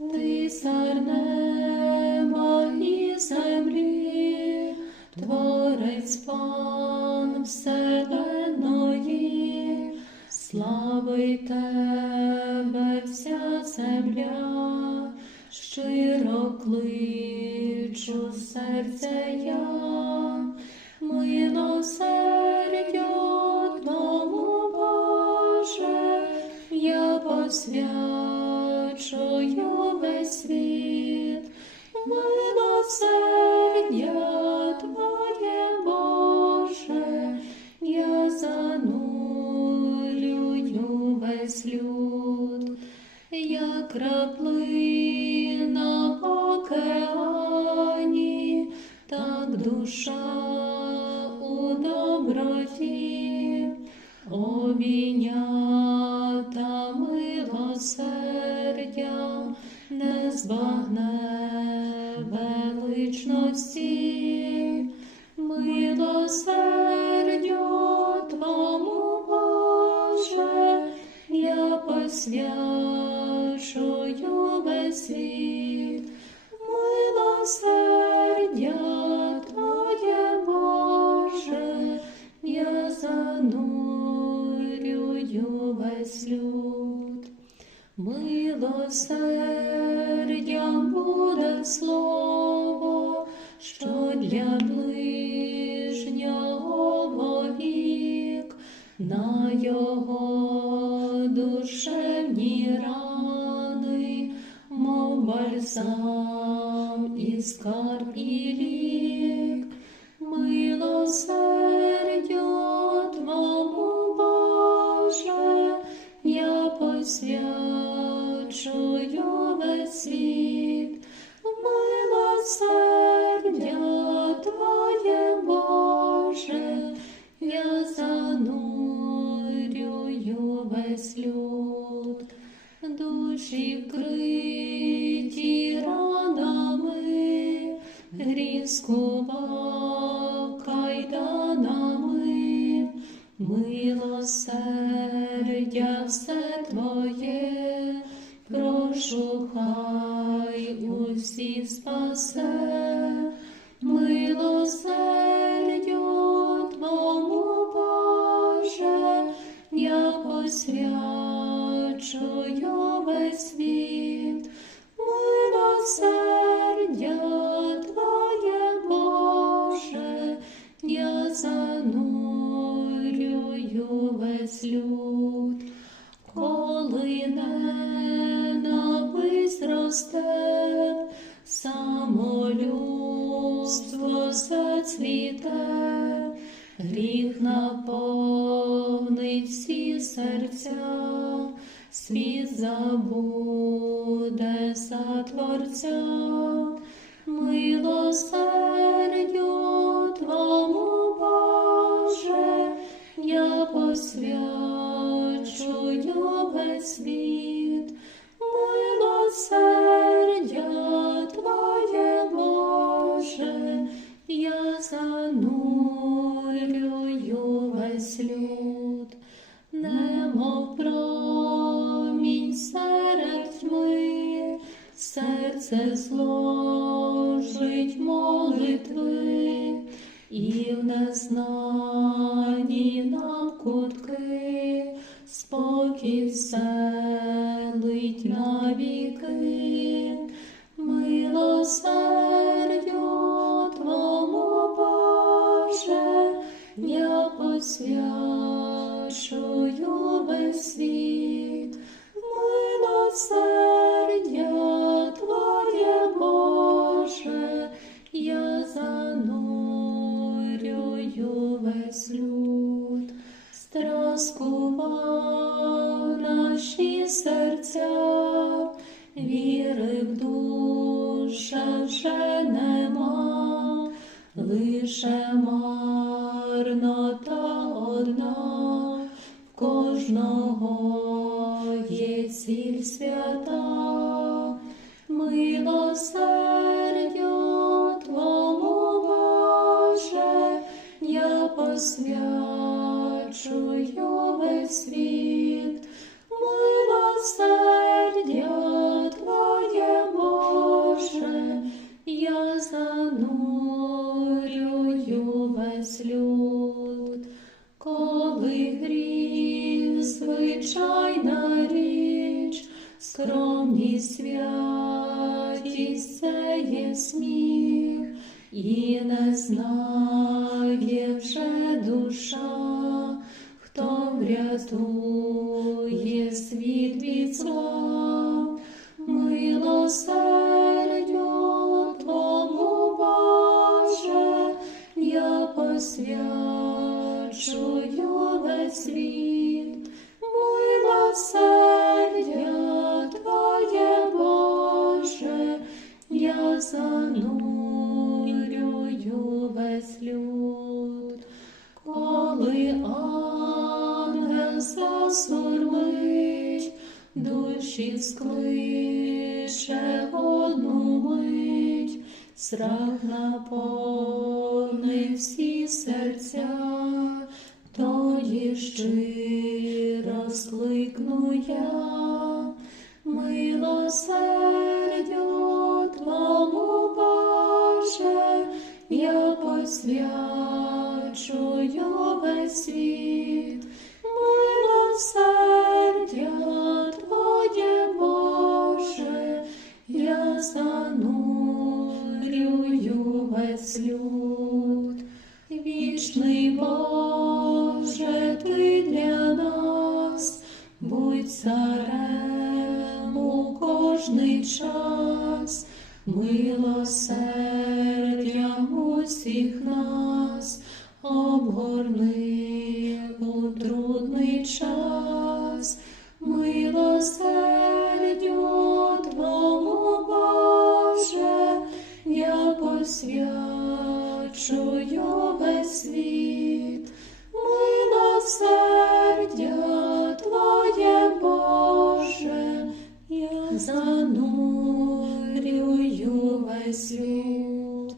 Ти цар неба і землі, Творець Пан вселенної, славить Тебе вся земля, щиро кличу серця я, милосердя Твому, Боже, я посвячую весь світ, милосердя Твоє, Боже, я занурюю весь люд, як краплина в океані, так душа у доброті, обійнята милосердя, незбагне величності, милосердю Твому, Боже, я посвячую весь світ, милосердя Твоє, Боже, я занурюю весь люд. Милосердям буде слово, що для ближнього вовік, на його душевні рани, мов бальзам і скарб і лік. Милосердю Твому, Боже, я посвячую весь світ, милосердя Твоє, Боже, я занурюю весь люд. Душі вкриті ранами, гріх скував кайданами, милосердя все Твоє, прошу, хай усі спасе. Милосердю Твому, Боже, я посвячую весь світ, милосердя Твоє, Боже, я занурюю весь люд. Коли ненависть росте, самолюбство зацвіте, гріх наповнить всі серця, світ забуде за Творця. Милосердю Твому, Боже, я посвячую весь світ, милосердя Твоє, Боже, я занурюю весь люд. Немов промінь серед тьми, серце зложить молитви, і в незнанні нам кутки спокій вселить навіки. Милосердю Твому, Боже, я посвячую весь світ, милосердя Твоє, Боже, я занурюю весь люд. Страскував наші серця, віри в душе вже нема, лише марнота одна, в кожного є ціль свята. Милосердю Твому, Боже, я посвячую весь світ, милосердя Твоє, і святість це є сміх, і не знає вже душа, хто врятує світ від зла. Милосердю Твому, Боже, я посвячую весь світ. Милосердя Твоє, Боже, я занурюю весь люд. Коли ангел засурмить, душі скличе одну мить, страх наповнив всі серця, тоді щиро скликну я. Милосердю Твому, Боже, я посвячую весь світ. Милосердя Твоє, Боже, я занурюю весь люд. Вічний Боже, Ти для нас, будь царем у кожний час, милосердям усіх нас обгорни у трудний час. Милосердю Твому, Боже, я посвячую весь світ. Милосердя Твоє, Боже, я занурюю весь люд.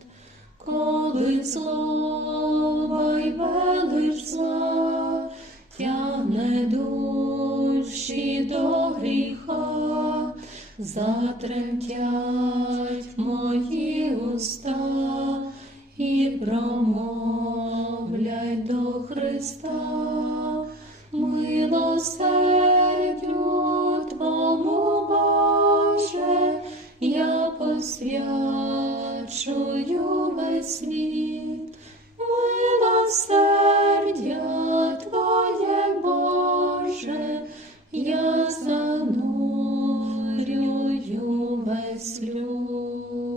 Коли злоба й велич зла тягне душі до гріха, затремтять мої уста і промовлять до Христа. Милосердю Твому, Боже, я посвячую весь світ. Милосердя Твоє, Боже, я занурюю весь люд.